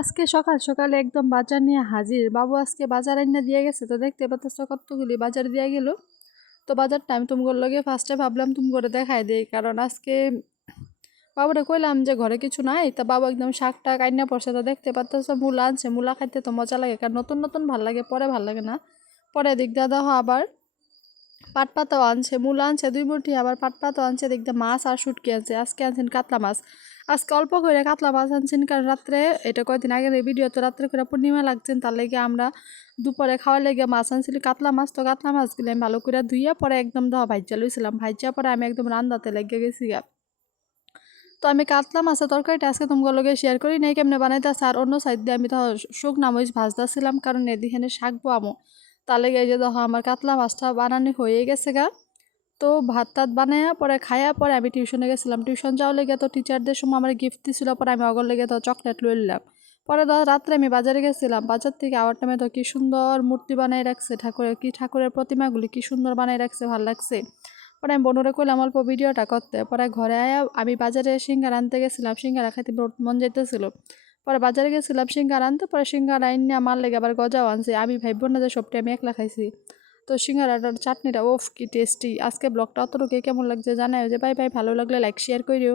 আজকে সকাল সকালে একদম বাজার নিয়ে হাজির। বাবু আজকে বাজার আইনা দিয়ে গেছে, তো দেখতে পাচ্ছ কতগুলি বাজার দিয়া গেল। তো বাজারটা আমি তুমগোর লগে ফার্স্টে ভাবলাম তুমগোরে দেখাই দেই, কারণ আজকে বাবুরে কইলাম যে ঘরে কিছু নাই, তা বাবু একদম শাক টাক আইনা পড়ছে। তো দেখতে পাচ্ছ মূলা আনছে, মূলা খাইতে তো মজা লাগে, কারণ নতুন নতুন ভাল লাগে, পরে ভাল লাগে না। পরে দিক দাদা আবার পাট পাতাও আনছে, মূলা আনছে 2 মুঠি, আবার পাট পাতাও আনছে, দেখতে মাছ আর শুটকি আনছে। আজকে আনছেন কাতলা মাছ। আজকে অল্প করে কাতলা মাছ আনছেন, কারণ রাত্রে এটা কয়দিন আগের এই ভিডিও, তো রাত্রে করে পূর্ণিমা লাগছেন, তার লেগে আমরা দুপুরে খাওয়ার লেগে মাছ আনছিল কাতলা মাছ। তো কাতলা মাছগুলো আমি ভালো করে ধুইয়া পরে একদম ধোয়া ভাজ্যা লইছিলাম, ভাজ্যা পরে আমি একদম রান্দাতে লেগে গেছি গা। তো আমি কাতলা মাছের তরকারিটা আজকে তোমার লগে শেয়ার করি নাই কেমনে বানাইতেছে, আর অন্য সাইড দিয়ে আমি তো শুকনা মরিচ ভাজতেছিলাম, কারণ এদিকে শাক বোয়ামো। তার লেগে এই যে দেখো আমার কাতলা মাছটা বানানো হয়ে গেছে গা। তো ভাত টাত বানায়া পরে খায়া পরে আমি টিউশনে গেছিলাম। টিউশন যাওয়ার লেগে তো টিচারদের সময় আমার গিফট দিছিল, পরে আমি অগর লেগে তো চকলেট লই নিলাম। পরে রাত্রে আমি বাজারে গেছিলাম, বাজার থেকে আবার টাইমে তো কি সুন্দর মূর্তি বানাই রাখছে, ঠাকুরের প্রতিমাগুলি কি সুন্দর বানাই রাখছে, ভালো লাগছে। পরে আমি বনুরে কইলাম অল্প ভিডিওটা করতে। পরে ঘরে আয়া আমি বাজারে সিঙ্গারা আনতে গেছিলাম, সিঙ্গারা খাইতে মন যাইতেছিল। পরে বাজারে গেছিলাম সিঙ্গারা আনতে, পরে সিঙ্গারা আইনে আমার লেগে আবার গজাও আনছে। আমি ভাইব না যে সবটা আমি একলা খাইছি। তো সিঙ্গারাটার চাটনিটা ওফ কি টেস্টি। আজকে ব্লগটা অতটুকুই, কেমন লাগছে জানাও যে। বাই বাই, ভালো লাগলে লাইক শেয়ার করিও।